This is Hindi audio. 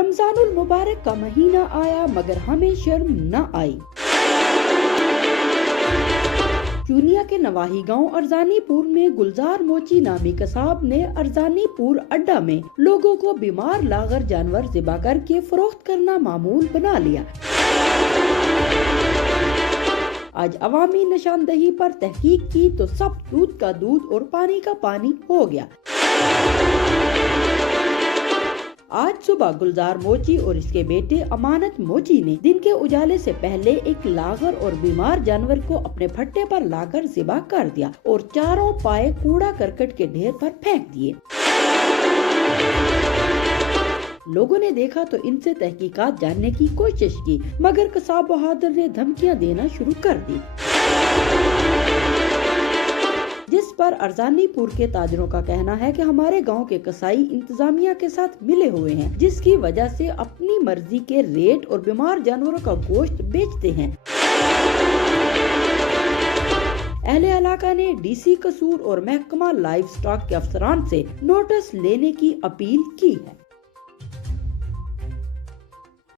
रमजानुल मुबारक का महीना आया मगर हमें शर्म न आई। चूनिया के नवाही गांव अरजानीपुर में गुलजार मोची नामी कसाब ने अरजानीपुर अड्डा में लोगों को बीमार लागर जानवर ज़िबा करके फरोख्त करना मामूल बना लिया। आज अवामी निशानदही पर तहकीक की तो सब दूध का दूध और पानी का पानी हो गया। आज सुबह गुलजार मोची और इसके बेटे अमानत मोची ने दिन के उजाले से पहले एक लागर और बीमार जानवर को अपने भट्टे पर लाकर ज़िबा कर दिया और चारों पाए कूड़ा करकट के ढेर पर फेंक दिए। लोगों ने देखा तो इनसे तहकीकात जानने की कोशिश की मगर कसाब बहादुर ने धमकियां देना शुरू कर दी, जिस पर अरजानीपुर के ताजरों का कहना है कि हमारे गांव के कसाई इंतजामिया के साथ मिले हुए हैं, जिसकी वजह से अपनी मर्जी के रेट और बीमार जानवरों का गोश्त बेचते हैं। अहले इलाका ने डीसी कसूर और महकमा लाइव स्टॉक के अफसरान से नोटिस लेने की अपील की है।